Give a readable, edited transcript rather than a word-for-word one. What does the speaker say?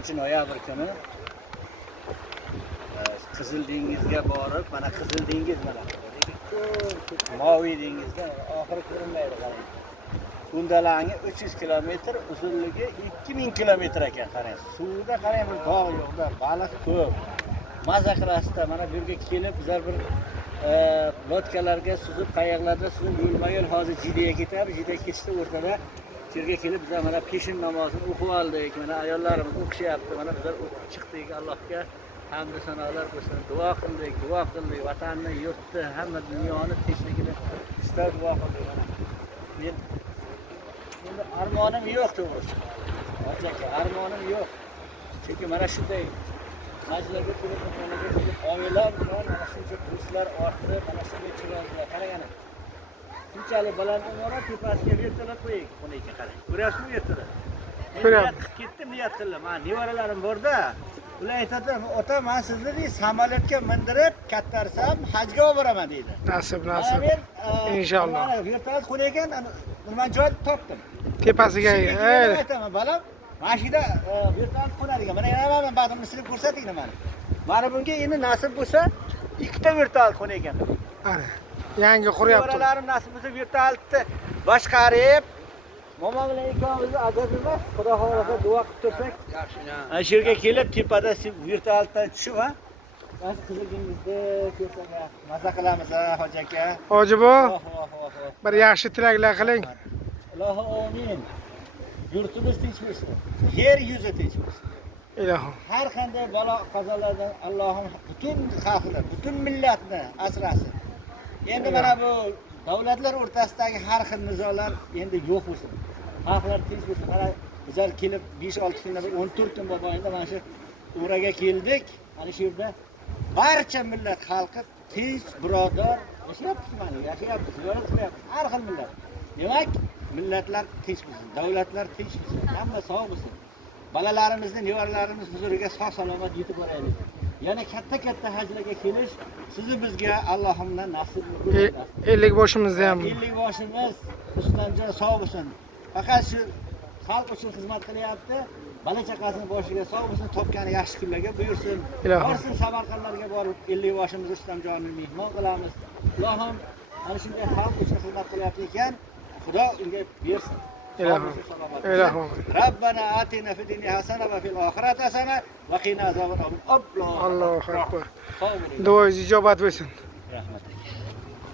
5-noyabr kuni Qizil dengizga borib, mana Qizil dengiz mana. Moviy dengizda oxiri ko'rinmaydi qarang. Kundalangi 300 kilometr, uzunligi 2000 kilometr ekan qarang. Suvda qarang bir dog' yo'q, baliq ko'p. Maza qilasizda mana bu yerga kelib bizlar bir lodkalarga suzib, qayiqlarda suzib yo'lma-yo'l hozir Jidaga ketamiz. Jidaga ketishda o'rtada yerga kelib bizlar mana peshin namozini o'qib oldik. Mana ayollarimiz o'qishyapti. Mana bizlar o'qib chiqdik. Allohga hamd sanolar bo'lsin. Duo qildik, vatanni, yurtni, hamma dunyoni tinchligini istab duo qildik. Men endi armonim yo'q to'g'risi. Ochaka, armonim yo'q. Chunki mana shunday majlislarga kelib, oilalar bilan mana shuncha turistlar ortdi, mana shunday chiroyli qaragani. Shunchalik balandimora tepasiga vertolyot qo'ying. Buni ekan qarang. Ko'ryapsizmi vertolyot? Ko'ryapman. Ketdim, niyat qildim. Men nevaralarim bor-da. Ular aytadi, "Ota, men sizni samolyotga mindirib, kattarsam hajga olib boraman" deydi. Nasib. Inshaalloh. Mana vertolyot qo'ygan, men joy topdim. Tepasiga. Aytaman, balam. Mashina vertolyot qo'nadigan. Mana yana men ba'zan silib ko'rsating mana. Mana bunga endi nasib bo'lsa, ikkita vertolyot qo'nagan. Ana, yangi quryapti. Nevaralarim nasib bo'lsa vertolyotni boshqarib, momo bilan ikkovimiz ajab emas, Xudo xohlasa duo qilib tursak. Yaxshina. Ana shu yerga kelib tepada vertolyotdan tushib, ha? Mana Qizil dengizda tepaga maza qilamiz, hoji aka. Hoji bo, bir yaxshi tilaklar qiling. Allohu amin. Yurtimiz tinch bo'lsin. Yer yuzi tinch bo'lsin. Ilohim. Har qanday balo qazolardan Allohim butun xalqni, butun millatni asrasin. Endi mana bu davlatlar o'rtasidagi har xil nizolar endi yo'q bo'lsin. Xalqlar tinch bo'lsin. Mana bizlar kelib 5-6 kundan 14 kun mobaynida mana shu Uraga keldik. Mana shu yerda barcha millat xalqi tinch, birodar yashayapmiz mana, yashayapmiz, ziyorat qilyapmiz. Har xil millat. Demak, millatlar tinch bo'lsin, davlatlar tinch bo'lsin, hamma sog' bo'lsin. Balalarimizni, nevaralarimiz huzuriga sog' salomat yetib boraylik. Yana katta hajlarga kelish sizni bizga Allohimdan nasib qilsin. 50 boshimizda ham. 50 boshimiz Rustamjon sog' bo'lsin. Faqat shu xalq uchun xizmat qilyapti. Bola chaqasini boshiga sog' bo'lsin, topgani yaxshi kunlarga buyursin. Borsin Samarqandlarga borib 50 boshimiz Rustamjonni mehmon qilamiz. Allohim ana shunday xalq uchun xizmat qilyapti ekan, Xudo unga bersin. Ilohim. Rabbana atina fid dunya hasana va fil oxirati hasana va qina azoban. Allohu akbar. Duoingiz ijobat bo'lsin. Rahmat.